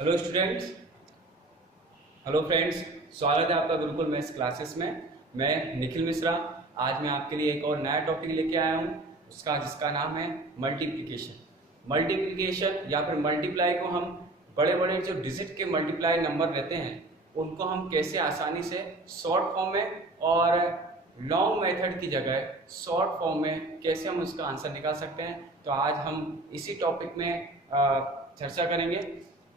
Hello students, hello friends, स्वागत है आपका गुरुकुल मैथ्स क्लासेस में। मैं निखिल मिश्रा आज मैं आपके लिए एक और नया टॉपिक लेके आया हूँ जिसका नाम है मल्टीप्लिकेशन। मल्टीप्लिकेशन या फिर मल्टीप्लाई को हम बड़े बड़े जो डिजिट के मल्टीप्लाई नंबर रहते हैं उनको हम कैसे आसानी से शॉर्ट फॉर्म में और लॉन्ग मेथड की जगह शॉर्ट फॉर्म में कैसे हम उसका आंसर निकाल सकते हैं। तो आज हम इसी टॉपिक में चर्चा करेंगे।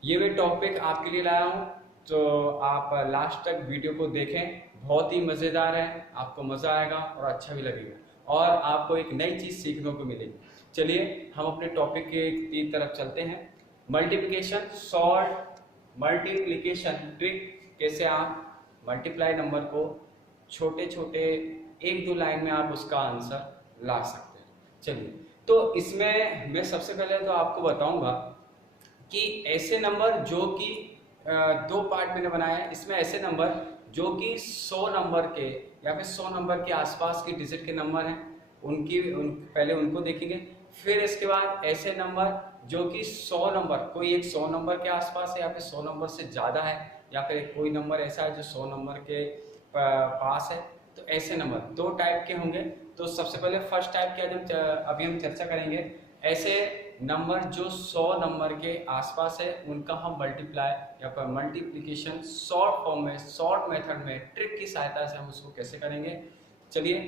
ये मैं टॉपिक आपके लिए लाया हूँ, तो आप लास्ट तक वीडियो को देखें। बहुत ही मज़ेदार है, आपको मज़ा आएगा और अच्छा भी लगेगा और आपको एक नई चीज़ सीखने को मिलेगी। चलिए हम अपने टॉपिक की तरफ चलते हैं। मल्टीप्लिकेशन शॉर्ट मल्टीप्लिकेशन ट्रिक, कैसे आप मल्टीप्लाई नंबर को छोटे छोटे एक दो लाइन में आप उसका आंसर ला सकते हैं। चलिए, तो इसमें मैं सबसे पहले तो आपको बताऊंगा कि ऐसे नंबर जो कि दो पार्ट मैंने बनाया है। इसमें ऐसे नंबर जो कि 100 नंबर के या फिर 100 नंबर के आसपास के डिजिट के नंबर हैं, पहले उनको देखेंगे। फिर इसके बाद ऐसे नंबर जो कि 100 नंबर, कोई एक 100 नंबर के आसपास है या फिर 100 नंबर से ज़्यादा है, या फिर कोई नंबर ऐसा है जो 100 नंबर के पास है। तो ऐसे नंबर दो टाइप के होंगे। तो सबसे पहले फर्स्ट टाइप के अभी हम चर्चा करेंगे। ऐसे नंबर जो 100 नंबर के आसपास है उनका हम मल्टीप्लाई या फिर मल्टीप्लिकेशन शॉर्ट फॉर्म में, शॉर्ट मेथड में, ट्रिक की सहायता से हम उसको कैसे करेंगे, चलिए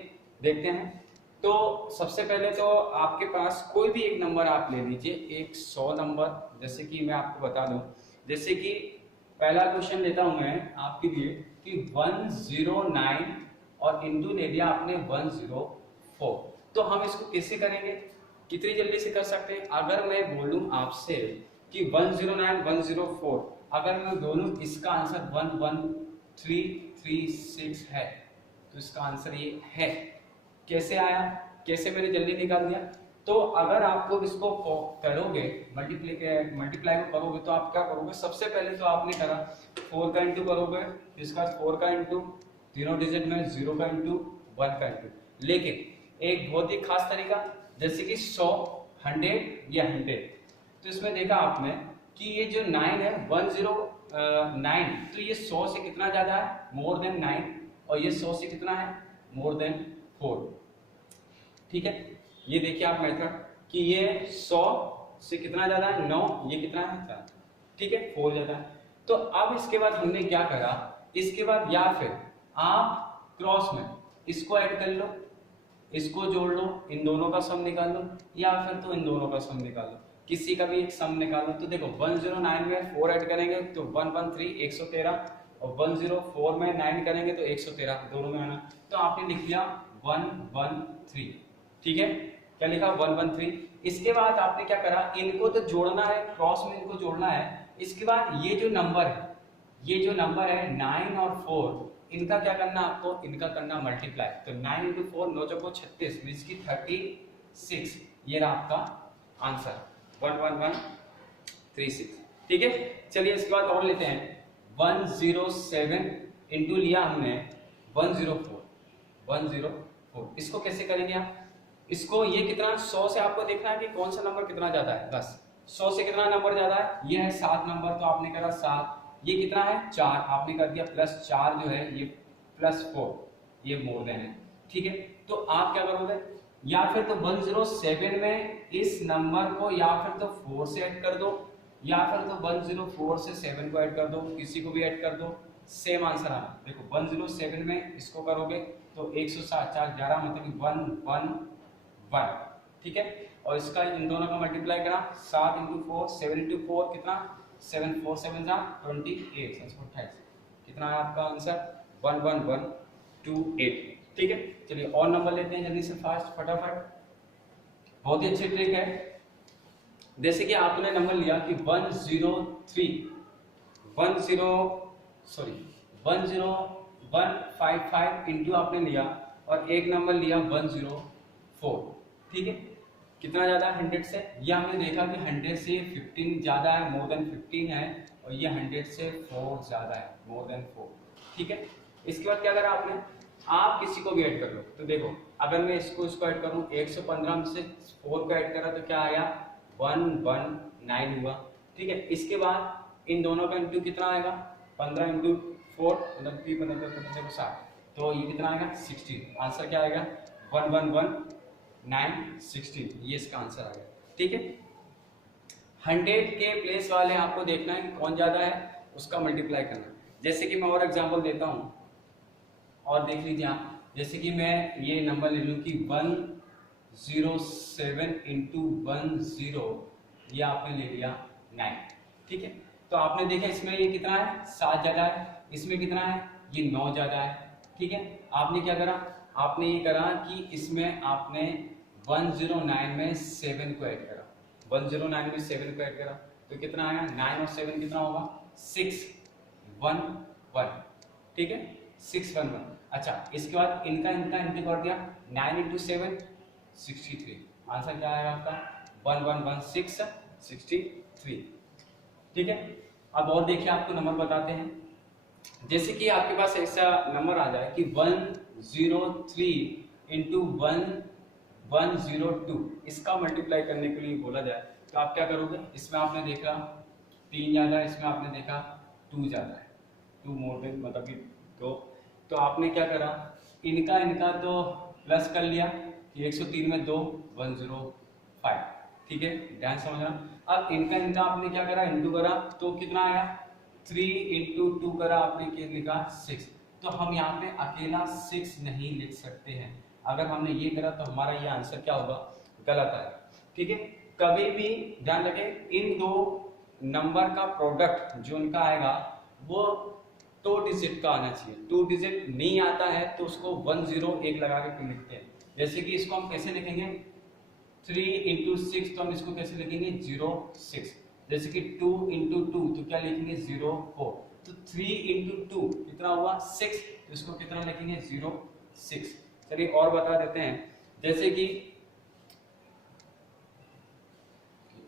देखते हैं। तो सबसे पहले तो आपके पास कोई भी एक नंबर आप ले लीजिए, एक 100 नंबर। जैसे कि मैं आपको बता दूं, जैसे कि पहला क्वेश्चन लेता हूं मैं आपके लिए कि 109 और इंटू ले लिया आपने 104। तो हम इसको कैसे करेंगे, कितनी जल्दी से कर सकते हैं। अगर मैं बोलूं आपसे कि 109 104, अगर मैं बोलूं इसका आंसर 11336 है, तो इसका आंसर ये है। कैसे आया, कैसे मैंने जल्दी निकाल दिया। तो अगर आपको इसको करोगे, मल्टीप्लाई को करोगे, तो आप क्या करोगे, सबसे पहले तो आपने करा 4 का इंटू करोगे, इसका 4 का इंटू, तीनों डिजिट में 0 का इंटू, 1 का इंटू। लेकिन एक बहुत ही खास तरीका, जैसे कि 100, 100 या 100, तो इसमें देखा आपने कि ये जो 9 है 109, तो ये 100 से कितना ज्यादा है, मोर देन 9, और ये 100 से कितना है, मोर देन 4। ठीक है, ये देखिए आप मेथड कि ये 100 से कितना ज्यादा है, 9, ये कितना है 4, ठीक है, 4 ज्यादा है। तो अब इसके बाद हमने क्या करा, इसके बाद या फिर आप क्रॉस में इसको ऐड कर लो, इसको जोड़ लो, इन दोनों का सम निकाल लो, या फिर तो इन दोनों का सम निकाल लो, किसी का भी एक सम निकाल लो। तो देखो 109 में 4 ऐड करेंगे तो 113 113, और 104 में 9 करेंगे तो 113, दोनों में आना। तो आपने लिख लिया 113, ठीक है, क्या लिखा 113। इसके बाद आपने क्या करा, इनको तो जोड़ना है, क्रॉस में इनको जोड़ना है। इसके बाद ये जो नंबर है, ये जो नंबर है 9 और 4, इनका क्या करना, आपको इनका करना मल्टीप्लाई। तो 9 इंटू 4 9 चौको 36, मीन्स की 36। ये रहा आपका आंसर 11136, ठीक है। चलिए इसके बाद और लेते हैं 107 इंटू लिया हमने 104। इसको कैसे करेंगे आप, इसको ये कितना, 100 से आपको देखना है कि कौन सा नंबर कितना ज्यादा है, 10। 100 से कितना नंबर ज्यादा है, ये है 7 नंबर, तो आपने करा 7। ये कितना है 4, आपने कर दिया +4 जो है ये +4, ये मोर देन है, ठीक है। तो आप क्या करोगे, या फिर तो 107 में इस नंबर को या फिर तो 4 से ऐड कर दो, या फिर तो 104 से 7 को ऐड कर दो, किसी को भी ऐड कर दो, सेम आंसर आना। देखो 107 में इसको करोगे तो 107 4 11, मतलब 111, ठीक है। और इसका इन दोनों का मल्टीप्लाई करा, 7 इंटू 4, 7 इंटू 4 कितना, 7 4 7 28, 28, कितना है आपका आंसर 11128, ठीक है। चलिए और नंबर लेते हैं जल्दी से, फास्ट फटाफट, बहुत ही अच्छी ट्रिक है। जैसे कि आपने नंबर लिया कि 10155 इंटू आपने लिया, और एक नंबर लिया 104, ठीक है। कितना ज्यादा है 100 से, ये हमने देखा कि 100 से 15 ज्यादा है, मोर देन 15 है, और ये 100 से 4 ज्यादा है, मोर देन 4, ठीक है। इसके बाद क्या करा आपने, आप किसी को भी ऐड कर लो। तो देखो अगर मैं इसको ऐड करूं, 115 में से 4 को ऐड करा तो क्या आया 119 हुआ, ठीक है। इसके बाद इन दोनों का इंटू कितना आएगा 15 इंटू 4 मतलब 3 तो ये कितना आएगा 16। आंसर क्या आएगा 111916, ये इसका आंसर आ गया। ठीक है, 100 के प्लेस वाले आपको देखना है कि कौन ज्यादा है, उसका मल्टीप्लाई करना। जैसे कि मैं और एग्जांपल देता हूं और देख लीजिए आप, जैसे कि मैं ये नंबर ले लूं कि 107 इंटू 10, ये आपने ले लिया 9। ठीक है, तो आपने देखा इसमें ये कितना है 7 ज्यादा है, इसमें कितना है ये 9 ज्यादा है। ठीक है, आपने क्या करा, आपने ये करा कि इसमें आपने 109 में 7 को ऐड करा, 109 में 7 को ऐड करा तो कितना आया 9 और 7 कितना होगा 611। ठीक है 611। अच्छा, इसके बाद इनका इंटू कर दिया 9 इंटू 7 63। आंसर क्या आएगा आपका 111663। ठीक है, अब और देखिए आपको नंबर बताते हैं। जैसे कि आपके पास ऐसा नंबर आ जाए कि 103 इंटू 1102, इसका मल्टीप्लाई करने के लिए बोला जाए तो आप क्या करोगे, इसमें आपने देखा 3 ज्यादा है, इसमें आपने देखा 2 ज्यादा है, 2 मोर देन मतलब कि 2, तो आपने क्या करा इनका तो प्लस कर लिया कि 103 में 2 105। ठीक है, ध्यान समझना। अब इनका आपने क्या करा इंटू करा तो कितना आया 3 इंटू 2 करा आपने क्या लिखा 6। तो हम यहाँ पे अकेला 6 नहीं लिख सकते हैं, अगर हमने ये करा तो हमारा ये आंसर क्या होगा गलत आएगा। ठीक है, कभी भी ध्यान रखें इन दो नंबर का प्रोडक्ट जो उनका आएगा वो 2 डिजिट का आना चाहिए। 2 डिजिट नहीं आता है तो उसको 101 लगा के फिर लिखते हैं। जैसे कि इसको हम कैसे लिखेंगे 3 इंटू 6, तो हम इसको कैसे लिखेंगे 06। जैसे कि 2 इंटू 2 तो क्या लिखेंगे 04। तो 3 इंटू 2 कितना हुआ 6, तो इसको कितना लिखेंगे 06। चलिए और बता देते हैं, जैसे कि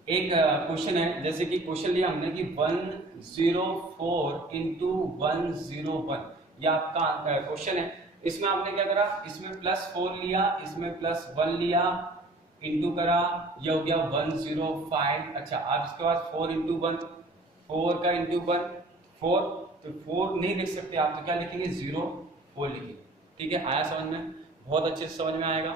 एक क्वेश्चन है, जैसे कि क्वेश्चन लिया हमने कि 104 इंटू 101, यह आपका क्वेश्चन है। इसमें आपने क्या करा, इसमें +4 लिया, इसमें +1 लिया, इंटू करा, यह हो गया 105। अच्छा, आप इसके बाद 4 इंटू 1, 4 का इंटू 1 4, तो 4 नहीं लिख सकते आप, तो क्या लिखेंगे 04 लिखेंगे। ठीक है, आया समझ में, बहुत अच्छे से समझ में आएगा।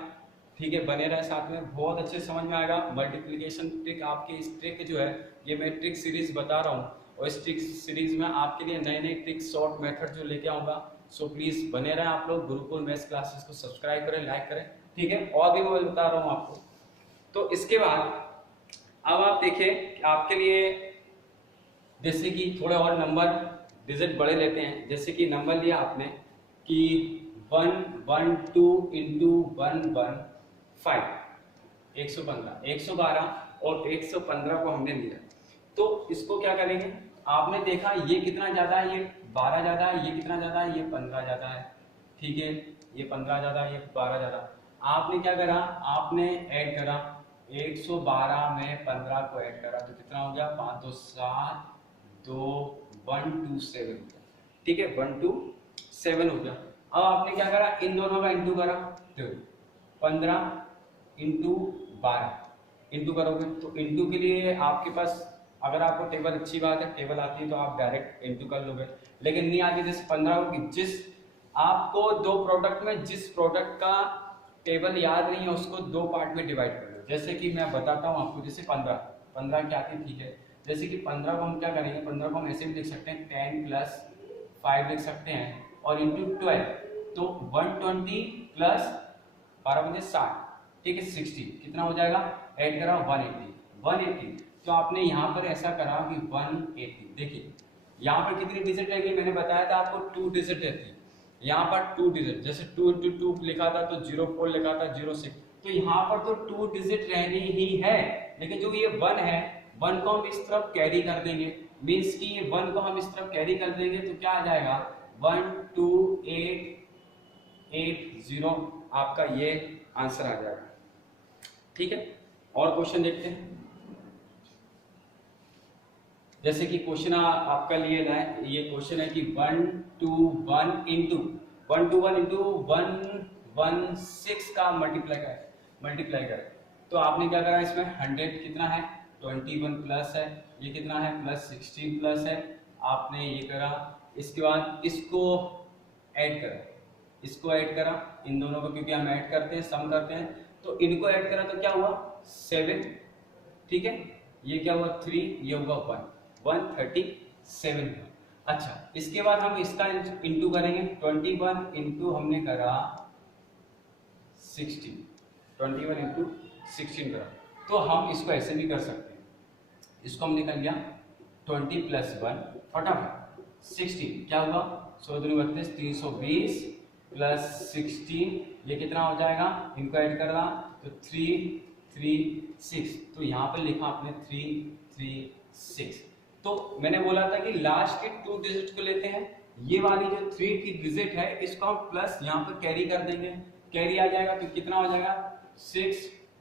ठीक है, बने रहे साथ में, बहुत अच्छे से समझ में आएगा। मल्टीप्लिकेशन ट्रिक, आपकी इस ट्रिक जो है ये मैं ट्रिक सीरीज बता रहा हूँ, और इस ट्रिक सीरीज में आपके लिए नए नए ट्रिक शॉर्ट मेथड जो लेके आऊंगा। सो प्लीज बने रहे आप लोग, गुरुकुल मैथ्स क्लासेस को सब्सक्राइब करें, लाइक करें। ठीक है, और भी मैं बता रहा हूँ आपको। तो इसके बाद अब आप देखिए आपके लिए, जैसे कि थोड़े और नंबर डिजिट बड़े लेते हैं। जैसे कि नंबर लिया आपने कि 112 इंटू 115, 112 और 115 को हमने लिया, तो इसको क्या करेंगे, आपने देखा ये कितना ज्यादा है, ये 12 ज्यादा है, ये कितना ज्यादा है, ये 15 ज्यादा है। ठीक है, ये 15 ज्यादा, ये 12 ज्यादा। आपने क्या करा, आपने ऐड करा 112 में 15 को ऐड करा तो कितना हो गया 5 2 7 2 127 हो गया। ठीक है, 127 हो गया। अब आपने क्या करा, इन दोनों का इंटू करा, तो 15 इंटू 12 इंटू करोगे, तो इंटू के लिए आपके पास अगर आपको टेबल, अच्छी बात है टेबल आती है तो आप डायरेक्ट इंटू कर लोगे, लेकिन नहीं आती जैसे 15 को, जिस आपको दो प्रोडक्ट में जिस प्रोडक्ट का टेबल याद नहीं है उसको 2 पार्ट में डिवाइड कर लो। जैसे कि मैं बताता हूँ आपको, जैसे 15 क्या आती है, ठीक है, जैसे कि 15 को हम क्या करेंगे, 15 को हम ऐसे भी लिख सकते हैं 10 + 5 लिख सकते हैं, और इंटू 12, तो 120 + 12 × 60, ठीक है 60, कितना हो जाएगा, ऐड करा 180। तो आपने यहाँ पर ऐसा करा कि 180, देखिए यहाँ पर कितनी डिजिट रहेगी, मैंने बताया था आपको 2 डिजिट रहती है, यहाँ पर 2 डिजिट, जैसे 2 × 2 लिखा था तो 04 लिखा था 06, तो यहाँ पर तो 2 डिजिट रहनी ही है, लेकिन जो ये 1 है, 1 को हम इस तरफ कैरी कर देंगे, मीन्स कि ये 1 को हम इस तरफ कैरी कर देंगे तो क्या आ जाएगा 12880, आपका ये आंसर आ जाएगा। ठीक है, और क्वेश्चन देखते हैं। जैसे कि क्वेश्चन आपका लिए ना, ये क्वेश्चन है कि 121 इंटू 116 का मल्टीप्लाई करें, तो आपने क्या करा, इसमें 100 कितना है 21 प्लस है, ये कितना है प्लस 16 प्लस है, आपने ये करा, इसके बाद इसको ऐड करा, इसको ऐड करा, इन दोनों को क्योंकि हम ऐड करते हैं, सम करते हैं, तो इनको ऐड करा तो क्या हुआ 7, ठीक है, ये क्या हुआ 3, ये हुआ 137 हुआ। अच्छा, इसके बाद हम इसका इंटू करेंगे, 21 इंटू हमने करा 16, 21 इंटू 16 करा, तो हम इसको ऐसे भी कर सकते हैं, इसको हमने कर लिया 20 प्लस 1 फटाफट 16, क्या हुआ 16 320 प्लस 16, ये कितना हो जाएगा, इनको ऐड कर रहा तो 336, तो यहाँ पर लिखा आपने 336। तो मैंने बोला था कि लास्ट के 2 डिजिट को लेते हैं, ये वाली जो 3 की डिजिट है इसको हम प्लस यहाँ पर कैरी कर देंगे, कैरी आ जाएगा तो कितना हो जाएगा 6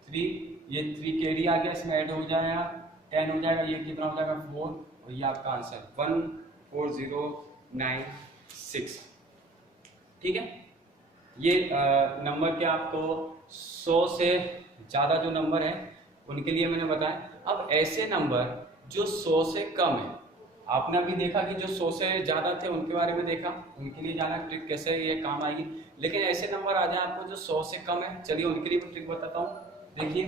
3, ये 3 कैरी आ गया, इसमें ऐड हो जाएगा 10 हो जाएगा, ये कितना हो जाएगा 4, और ये आपका आंसर 14096, ठीक है। ये नंबर के आपको 100 से ज़्यादा जो नंबर है उनके लिए मैंने बताया। अब ऐसे नंबर जो 100 से कम है, आपने अभी देखा कि जो 100 से ज़्यादा थे उनके बारे में देखा, उनके लिए जाना ट्रिक कैसे ये काम आएगी, लेकिन ऐसे नंबर आ जाए आपको जो 100 से कम है, चलिए उनके लिए भी ट्रिक बताता हूँ। देखिए,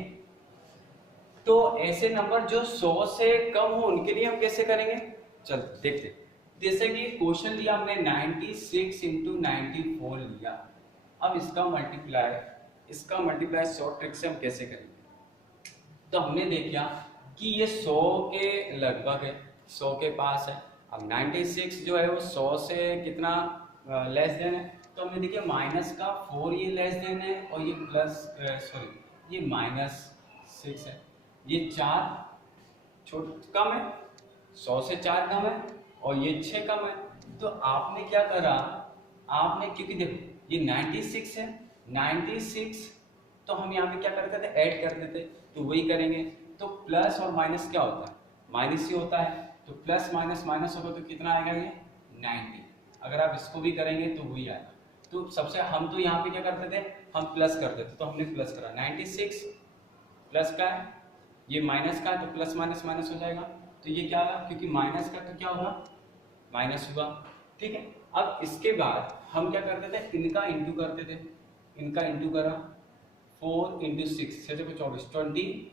तो ऐसे नंबर जो 100 से कम हो उनके लिए हम कैसे करेंगे, चल देखते हैं। जैसे कि क्वेश्चन लिया हमने 96 इंटू 94 लिया, अब इसका मल्टीप्लाई शॉर्ट ट्रिक से हम कैसे करेंगे। तो हमने देखा कि ये 100 के लगभग है, 100 के पास है, अब 96 जो है वो 100 से कितना लेस देन है, तो हमने देखिए माइनस का 4 ये लेस देन है, और ये प्लस ये -6 है, ये 4 कम है, 100 से 4 कम है, और ये 6 कम है। तो आपने क्या करा, आपने क्योंकि देखो ये 96 है, 96 तो हम यहाँ पे क्या करते थे ऐड कर देते, तो वही करेंगे। तो प्लस और माइनस क्या होता है, माइनस ही होता है, तो प्लस माइनस माइनस होगा तो कितना आएगा ये 90, अगर आप इसको भी करेंगे तो वही आएगा। तो सबसे हम तो यहाँ पे क्या करते थे, हम प्लस करते थे, तो हमने प्लस करा, 96 प्लस का है, ये माइनस का है, तो प्लस माइनस माइनस हो जाएगा, तो ये क्या हुआ, क्योंकि माइनस का तो क्या हुआ माइनस हुआ, ठीक है। अब इसके बाद हम क्या करते थे, इनका इंटू करते थे, इनका इंटू करा 4 इंटू 6 6 से 24 24,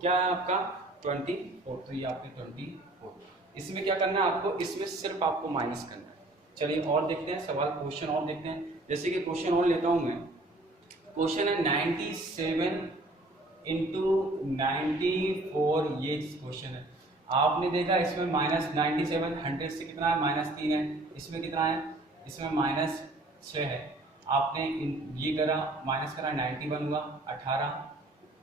क्या है आपका 24, तो ये आपके 24, इसमें क्या करना है आपको, इसमें सिर्फ आपको माइनस करना है। चलिए और देखते हैं सवाल, क्वेश्चन और देखते हैं। जैसे कि क्वेश्चन और लेता हूं मैं, क्वेश्चन है 97 इंटू 94, ये क्वेश्चन है। आपने देखा इसमें -97 100 से कितना है -3 है, इसमें कितना है, इसमें -6 है, आपने ये करा माइनस करा 91 हुआ 18,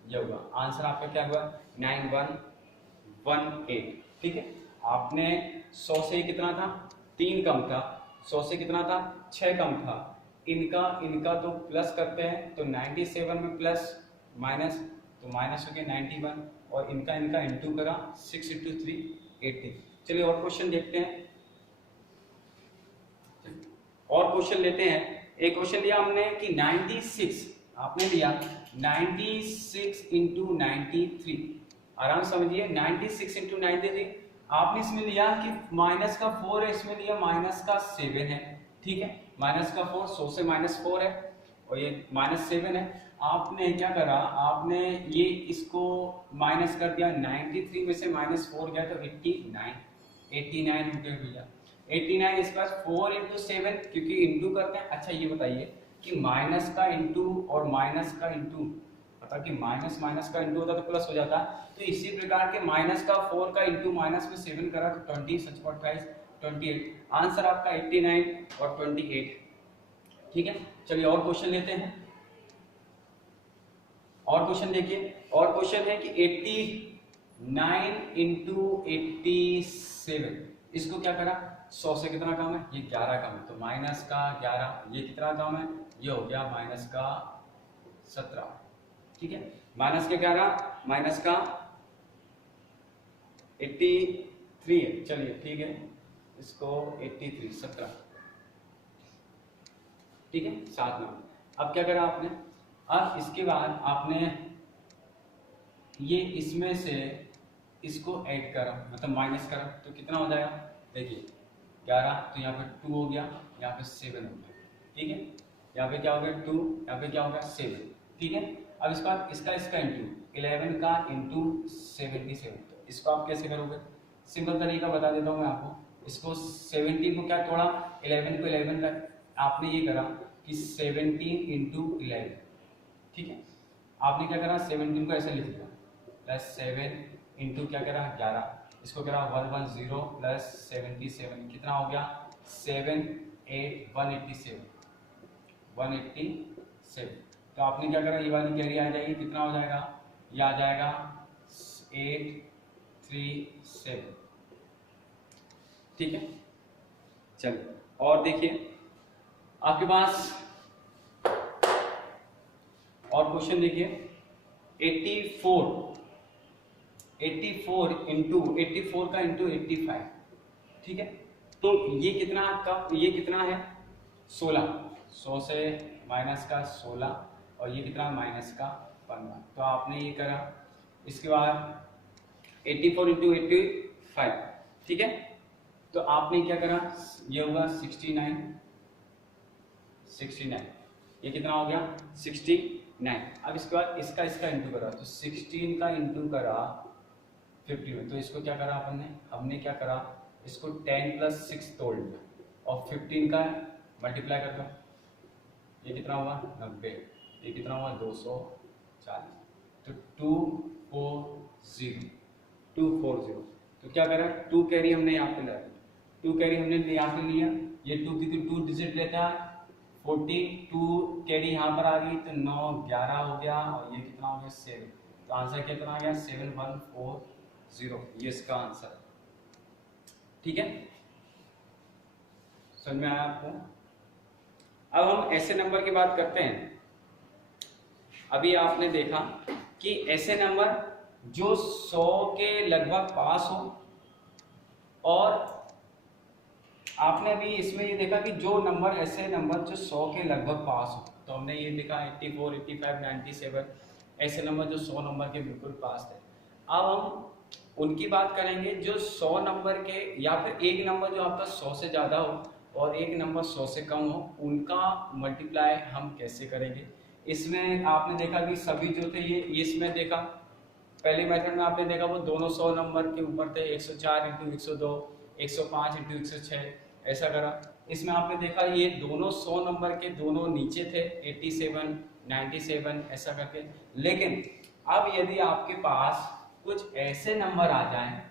ये हुआ आंसर आपका क्या हुआ 9118, ठीक है। आपने 100 से कितना था 3 कम था, 100 से कितना था 6 कम था, इनका तो प्लस करते हैं, तो 97 में प्लस माइनस तो माइनस हो गया 91, और इनका इंटू करा 6 इंटू 3 80। चलिए और क्वेश्चन देखते हैं, और क्वेश्चन लेते हैं। एक क्वेश्चन लिया हमने कि 96 आपने लिया 96 इंटू 93, आराम समझिए 96 इंटू 93, आपने इसमें लिया कि माइनस का 4 है, इसमें लिया माइनस का 7 है, ठीक है, माइनस का 4 100 से -4 है, और ये -7 है। आपने क्या करा, आपने ये इसको माइनस कर दिया, 93 में से -4 गया तो 89 हो गया भैया, 89 इसके पास 4 इंटू 7, क्योंकि इंटू करते हैं। अच्छा ये बताइए कि माइनस का इंटू और माइनस का इंटू, पता कि माइनस माइनस का इंटू होता तो प्लस हो जाता, तो इसी प्रकार के माइनस का 4 का इंटू माइनस में 7 करा तो 20 7 28 28, आंसर आपका 89 और 28, ठीक है। चलिए और क्वेश्चन लेते हैं, और क्वेश्चन देखिए, और क्वेश्चन है कि 89 इंटू 87, इसको क्या करा 100 से कितना कम है, ये 11 कम है, तो माइनस का 11, ये कितना कम है, ये हो गया माइनस का 17, ठीक है, माइनस के 11 माइनस का 83 है, चलिए ठीक है, इसको 83 17, ठीक है 7 में। अब क्या करा आपने, अब इसके बाद आपने ये इसमें से इसको ऐड करा मतलब माइनस करा तो कितना हो जाएगा, देखिए 11, तो यहाँ पे 2 हो गया, यहाँ पे 7 हो गया, ठीक है। यहाँ पे क्या हो गया 2, यहाँ पे क्या हो गया 7, ठीक है। अब इसके बाद इसका इंटू 11 का इंटू 77, तो इसको आप कैसे करोगे, सिंपल तरीका बता देता हूँ मैं आपको। इसको 17 को क्या तोड़ा, 11 को 11 का आपने ये करा कि 17 इंटू 11, ठीक है। आपने क्या करा 17 को ऐसे लिख दिया प्लस 7 इंटू क्या करा 11, इसको करा 110 प्लस 77, कितना हो गया 7 8 187। तो आपने क्या करा, ये वाली कैरी आ जाएगी, कितना हो जाएगा, ये आ जाएगा 837, ठीक है। चलिए और देखिए आपके पास और क्वेश्चन देखिए 84 इंटू 84 का इंटू 85, ठीक है। तो ये कितना ये कितना है 16, 100 से माइनस का 16 और ये कितना माइनस का 15, तो आपने ये करा। इसके बाद 84 इंटू 85, ठीक है। तो आपने क्या करा, ये होगा 69, ये कितना हो गया 69। अब इसके बाद इसका इंटू करा, तो 16 का इंटू करा 50 में, तो इसको क्या करा हमने क्या करा, इसको 10 प्लस 6 तोड़ लिया और 15 का मल्टीप्लाई कर दो, ये कितना हुआ 90, ये कितना हुआ 240, तो 240, तो क्या करा 2 कैरी हमने यहाँ पे लगाया, 2 कैरी हमने यहाँ पे लिया, ये 2 की 2 डिजिट लेता है 42 कैरी यहाँ पर आ गई, तो 9 11 हो गया और ये कितना हो गया 7, तो आंसर कितना आ गया 7140, ये इसका आंसर, ठीक है। समझ में आया आपको। अब हम ऐसे नंबर की बात करते हैं। अभी आपने देखा कि ऐसे नंबर जो 100 के लगभग पास हो, और आपने अभी इसमें ये देखा कि जो नंबर ऐसे नंबर जो 100 के लगभग पास हो, तो हमने ये देखा 84 85 97 ऐसे नंबर जो 100 नंबर के बिल्कुल पास थे। अब हम उनकी बात करेंगे जो 100 नंबर के या फिर एक नंबर जो आपका 100 से ज़्यादा हो और एक नंबर 100 से कम हो, उनका मल्टीप्लाई हम कैसे करेंगे। इसमें आपने देखा कि सभी जो थे ये इसमें देखा पहले मेथड में आपने देखा वो दोनों 100 नंबर के ऊपर थे, 104 इंटू 102 105 इंटू 106 ऐसा करा। इसमें आपने देखा ये दोनों 100 नंबर के दोनों नीचे थे 87 97 ऐसा करके। लेकिन अब यदि आपके पास कुछ ऐसे नंबर आ जाएं,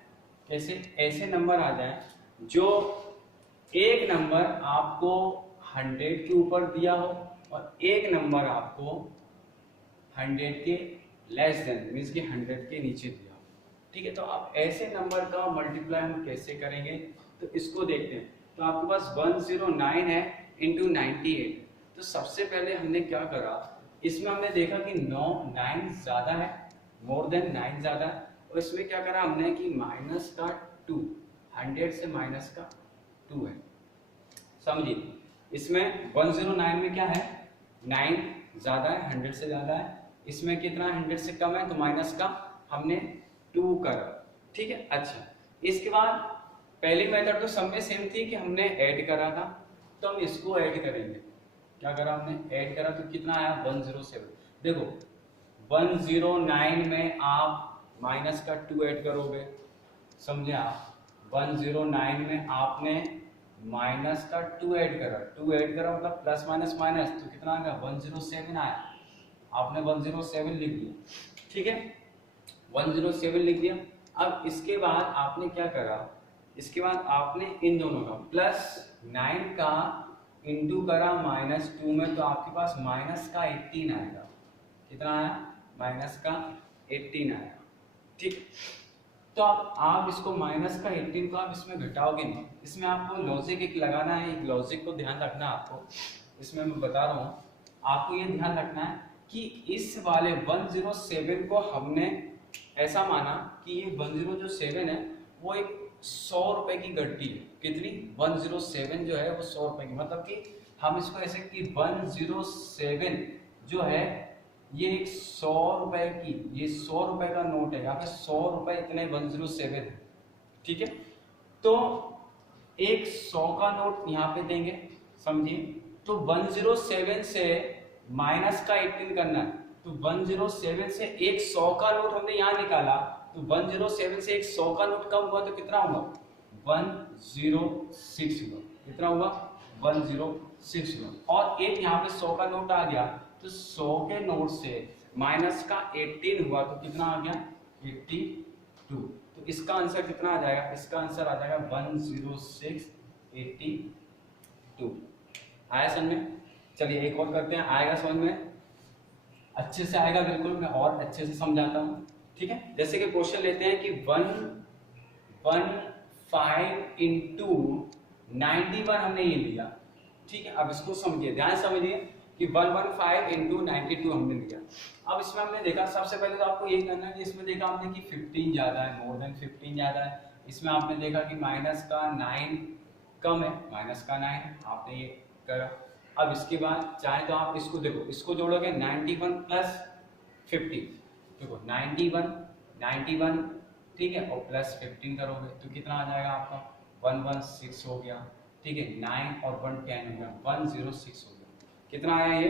कैसे ऐसे नंबर आ जाएं जो एक नंबर आपको 100 के ऊपर दिया हो और एक नंबर आपको 100 के लेस देन मीन्स कि 100 के नीचे दिया हो, ठीक है। तो आप ऐसे नंबर का मल्टीप्लाई हम कैसे करेंगे, तो इसको देखते हैं। तो आपके पास 109 है इंटू 98, तो सबसे पहले हमने क्या करा, इसमें हमने देखा कि 9 ज़्यादा है, मोर देन 9 ज़्यादा है, और इसमें क्या करा हमने कि माइनस का 2, 100 से माइनस का 2 है, समझिए। इसमें 109 में क्या है 9 ज़्यादा है 100 से ज़्यादा है, इसमें कितना 100 से कम है तो माइनस का हमने 2 करा, ठीक है। अच्छा, इसके बाद पहली मेथड तो सब में सेम थी कि हमने ऐड करा था, तो हम इसको ऐड करेंगे। क्या करा हमने ऐड करा, तो कितना आया 107। देखो 109 में आप माइनस का 2 ऐड करोगे, समझे आप। 109 में आपने माइनस का 2 ऐड करा, 2 ऐड करा मतलब प्लस माइनस माइनस, तो कितना आ गया 107 आया। आपने 107 लिख दिया, ठीक है, 107 लिख दिया। अब इसके बाद आपने क्या करा, इसके बाद आपने इन दोनों का प्लस 9 का इंटू करा माइनस 2 में, तो आपके पास माइनस का 18 आएगा। कितना आया माइनस का 18 आया, ठीक। तो अब आप इसको माइनस का 18 को आप इसमें घटाओगे नहीं, इसमें आपको लॉजिक एक लगाना है, एक लॉजिक को ध्यान रखना है आपको। इसमें मैं बता रहा हूँ आपको ये ध्यान रखना है कि इस वाले 107 को हमने ऐसा माना कि ये 107 है वो एक 100 रुपए की गड्डी है। कितनी 107 जो है वो 100 रुपए की, मतलब कि हम इसको ऐसे कि 107 जो है ये एक 100 रुपए की, ये 100 रुपए का नोट है, यहाँ पे 100 रुपए इतने 107 है, ठीक है। तो एक 100 का नोट यहाँ पे देंगे, समझिए। तो 107 से माइनस का 18 करना है, तो 107 से एक 100 का नोट हमने यहाँ निकाला, तो 107 से एक 100 का नोट कम हुआ तो कितना हुआ, 106 हुआ। कितना हुआ, 106 हुआ। और एक यहाँ पे 100 का नोट आ गया, तो 100 के नोट से माइनस का 18 हुआ तो कितना आ गया, 82। तो इसका आंसर कितना आ जाएगा, इसका आंसर आ जाएगा 10682। आया समझ में? चलिए एक और करते हैं, आएगा समझ में, अच्छे से आएगा बिल्कुल, मैं और अच्छे से समझाता हूँ, ठीक है। जैसे कि क्वेश्चन लेते हैं कि 115 इंटू 91 हमने ये लिया, ठीक है। अब इसको समझिए, ध्यान समझिए कि 115 इंटू 92 हमने लिया। अब इसमें हमने देखा, सबसे पहले तो आपको ये करना है कि इसमें देखा हमने कि 15 ज्यादा है, मोर देन 15 ज्यादा है। इसमें आपने देखा कि माइनस का 9 कम है, माइनस का 9 आपने ये करा। अब इसके बाद चाहे तो आप इसको देखो, इसको जोड़ोगे 91 प्लस 50, देखो 91 ठीक है, और प्लस 15 करोगे तो कितना आ जाएगा आपका 116 हो गया, ठीक है। 9 और 1 10 हो गया, 106 हो गया। कितना आया ये,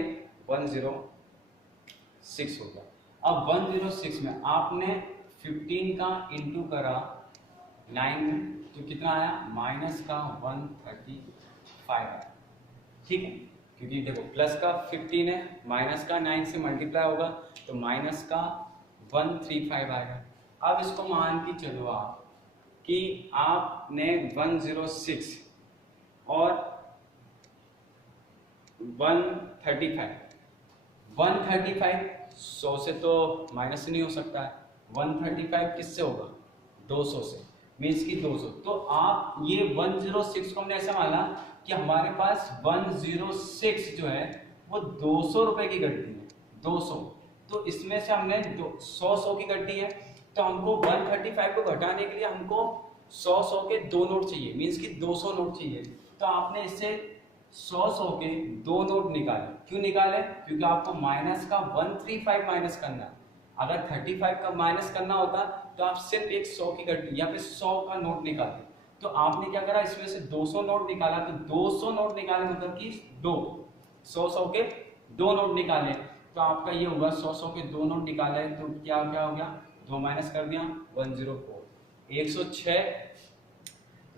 106 हो गया। अब 106 में आपने 15 का इंटू करा 9 में, तो कितना आया, माइनस का 135 आया, ठीक है। क्योंकि देखो प्लस का 15 है, माइनस का 9 से मल्टीप्लाई होगा तो माइनस का 135 आएगा। अब इसको मान के चलो आप कि आपने 106 और 135 100 से तो माइनस नहीं हो सकता है, 135 किससे होगा, 200 से, मीन्स की 200। तो आप ये 106 को हमने ऐसा माना कि हमारे पास 106 जो है वो 200 रुपए की गड्डी है, 200। तो इसमें से हमने 100 की गड्डी है, तो हमको 135 को घटाने के लिए हमको 100 के दो नोट चाहिए, मीन्स की 200 नोट चाहिए। तो आपने इससे 100 के दो नोट निकाले। क्यों निकाले, क्योंकि आपको माइनस का 135 माइनस करना है। अगर 35 का माइनस करना होता तो आप सिर्फ एक 100 की गड्डी या फिर 100 का नोट निकालते। तो आपने क्या करा, इसमें से 200 नोट निकाला, तो 200 नोट निकाले मतलब कि 100 के दो नोट निकाले, तो आपका ये होगा 100 के दो नोट निकाले तो क्या क्या हो गया, 2 माइनस कर दिया 104। 106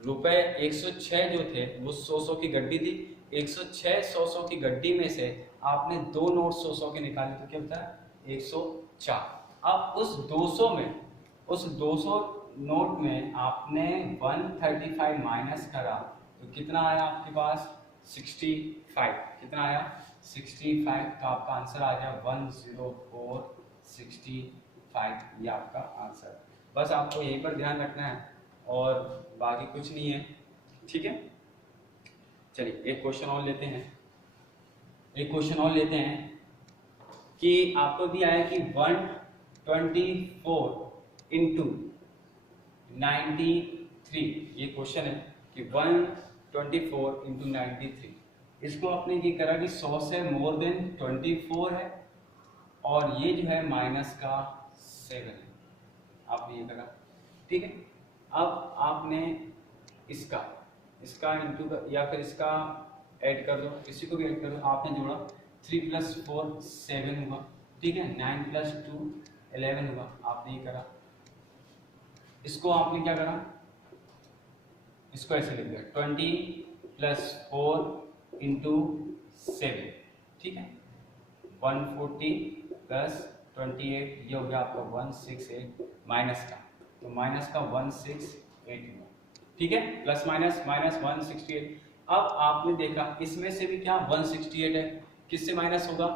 रुपए, 106 जो थे वो 100 की गड्डी थी, 106 100 की गड्डी में से आपने दो नोट 100 के निकाले तो क्या होता है 104। अब उस 200 में, उस 200 नोट में आपने 135 माइनस करा तो कितना आया आपके पास 65। कितना आया 65, तो आपका आंसर आ गया 10465, ये आपका आंसर। बस आपको यहीं पर ध्यान रखना है और बाकी कुछ नहीं है, ठीक है। चलिए एक क्वेश्चन और लेते हैं, एक क्वेश्चन और लेते हैं कि आपको दिया है कि 124 इंटू 93, ये क्वेश्चन है कि 124 इंटू 93। इसको आपने ये करा कि 100 से मोर देन 24 है और ये जो है माइनस का 7 है, आपने ये करा, ठीक है। अब आपने इसका इंटू या फिर इसका ऐड कर दो, किसी को भी ऐड कर दो। आपने जोड़ा 3 + 4 7 हुआ, ठीक है। 9 + 2 11 हुआ, आपने ये करा। इसको आपने क्या करा, इसको ऐसे लिख दिया 20 + 4 इंटू 7, ठीक है। 140 + 28, ये हो गया आपका 168 माइनस का, तो माइनस का 168 हुआ, ठीक है। Plus minus minus 168। अब आपने देखा इसमें से भी क्या 168 है, किससे माइनस होगा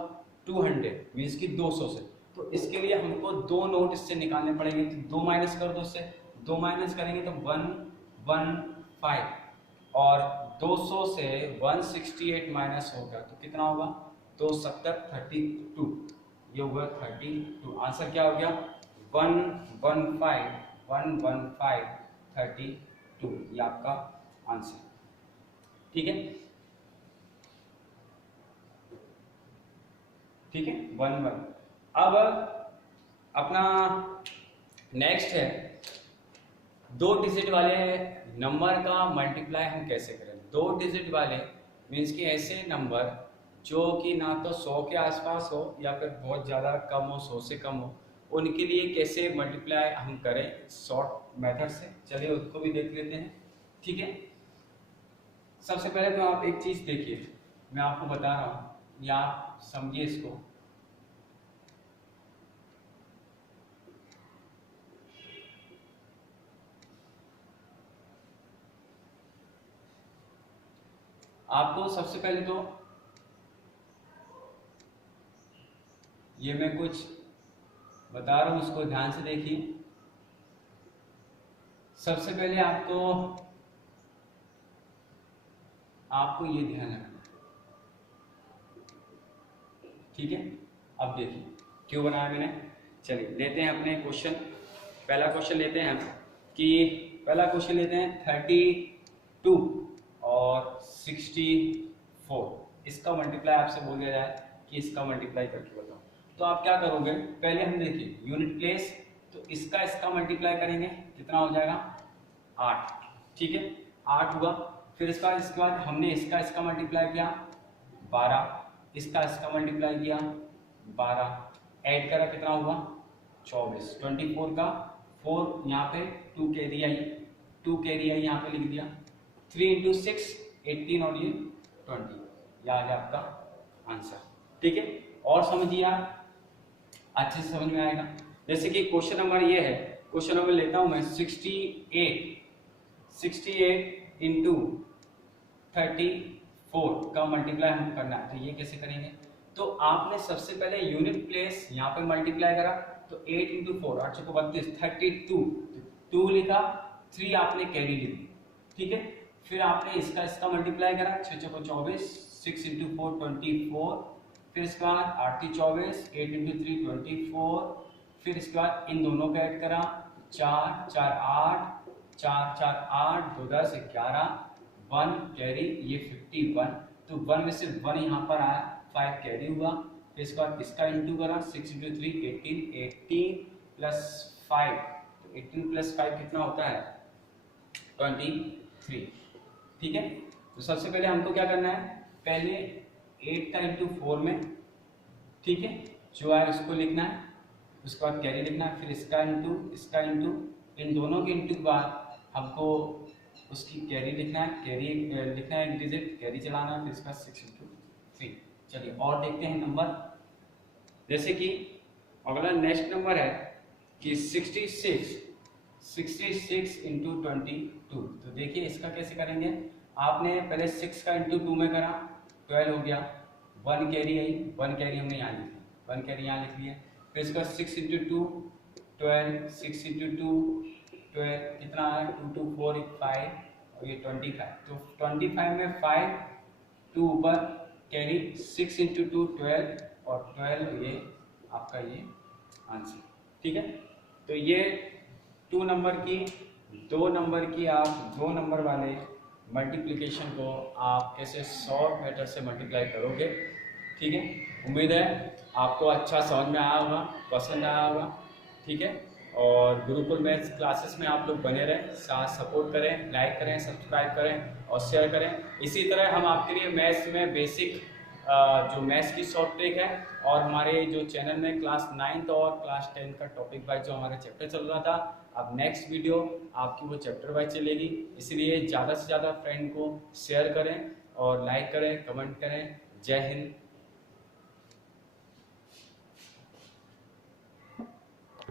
200, मीन्स की 200 से। तो इसके लिए हमको दो नोट इससे निकालने पड़ेंगे, तो 2 माइनस कर दो, इससे 2 माइनस करेंगे तो 115 और 200 से 168 माइनस होगा तो कितना होगा 270 32, ये होगा 32। आंसर क्या हो गया 115 32, ये आपका आंसर, ठीक है। ठीक है 11 अब अपना नेक्स्ट है 2 डिजिट वाले नंबर का मल्टीप्लाई हम कैसे करें। 2 डिजिट वाले मीन्स कि ऐसे नंबर जो कि ना तो 100 के आसपास हो या फिर बहुत ज़्यादा कम हो, 100 से कम हो, उनके लिए कैसे मल्टीप्लाई हम करें शॉर्ट मेथड से। चलिए उसको भी देख लेते हैं। ठीक है, सबसे पहले तो आप एक चीज़ देखिए, मैं आपको बता रहा हूँ या आप समझिए इसको। आपको सबसे पहले तो ये मैं कुछ बता रहा हूँ, उसको ध्यान से देखिए। सबसे पहले आपको ये ध्यान रखना है। ठीक है, अब देखिए क्यों बनाया मैंने। चलिए लेते हैं अपने क्वेश्चन। पहला क्वेश्चन लेते हैं हम कि पहला क्वेश्चन लेते हैं 32 और 64। इसका मल्टीप्लाई आपसे बोल दिया जाए कि इसका मल्टीप्लाई करके बताओ, तो आप क्या करोगे। पहले हम देखिए यूनिट प्लेस, तो इसका मल्टीप्लाई करेंगे, कितना हो जाएगा 8। ठीक है, 8 हुआ। फिर इसके बाद हमने इसका मल्टीप्लाई किया 12, इसका मल्टीप्लाई किया 12, ऐड करा कितना हुआ 24। 24 का 4 यहाँ पे 2 कैरी आई, 2 कैरी आई यहाँ पे लिख दिया। 3 × 6 18 और ये 20, यह आ गया आपका आंसर। ठीक है, और समझिए आप, अच्छे से समझ में आएगा। जैसे कि क्वेश्चन नंबर ये है, क्वेश्चन नंबर लेता हूं मैं 68 इंटू 34 का मल्टीप्लाई हम करना है। तो ये कैसे करेंगे, तो आपने सबसे पहले यूनिट प्लेस यहाँ पे मल्टीप्लाई करा, तो 8 × 4 8 को 32 32, 2 लिखा, 3 आपने कैरी लिख दी। ठीक है, फिर आपने इसका मल्टीप्लाई करा, 6 को 24, 6 × 4 24, फिर इसके बाद 8 × 24, 8 × 3 24, फिर इसके बाद इन दोनों को ऐड करा, 4 4 8, 4 4 8, 2 10 11, 1 कैरी ये 51, तो 1 में से 1 यहाँ पर आया, 5 कैरी हुआ। फिर इसके बाद इसका इंटू करा, 6 × 3 18, 18 + 5, तो 18 + 5 कितना होता है 23। ठीक है, तो सबसे पहले हमको क्या करना है, पहले 8 का इंटू 4 में, ठीक है, जो है उसको लिखना है, उसके बाद कैरी लिखना है, फिर इसका इंटू, इन दोनों के इंटू के बाद हमको उसकी कैरी लिखना है, कैरी लिखना है, एक डिजिट कैरी चलाना है, फिर इसका 6 × 3। चलिए और देखते हैं नंबर। जैसे कि अगला नेक्स्ट नंबर है कि 66 × 22। तो देखिए इसका कैसे करेंगे। आपने पहले 6 का इंटू 2 में करा, 12 हो गया, 1 कैरी आई, 1 कैरी हमने यहाँ लिखी, 1 कैरी यहाँ लिख लिया। फिर इसका 6 × 2 12, 6 × 2 12, कितना है 2 2 4 5 और ये 25, तो 25 में 5 2 ऊपर कैरी, 6 × 2 12 और 12 ये आपका ये आंसर। ठीक है, तो ये 2 नंबर की आप 2 नंबर वाले मल्टीप्लिकेशन को आप कैसे शॉर्ट मेथड से मल्टीप्लाई करोगे। ठीक है, उम्मीद है आपको अच्छा समझ में आया होगा, पसंद आया होगा। ठीक है, और गुरुकुल मैथ्स क्लासेस में आप लोग बने रहें, साथ सपोर्ट करें, लाइक करें, सब्सक्राइब करें और शेयर करें। इसी तरह हम आपके लिए मैथ्स में बेसिक जो मैथ्स की शॉर्ट ट्रिक है, और हमारे जो चैनल में क्लास 9th और क्लास 10 का टॉपिक वाइज जो हमारा चैप्टर चल रहा था, अब नेक्स्ट वीडियो आपकी वो चैप्टर वाइज चलेगी। इसलिए ज़्यादा से ज़्यादा फ्रेंड को शेयर करें और लाइक करें, कमेंट करें। जय हिंद।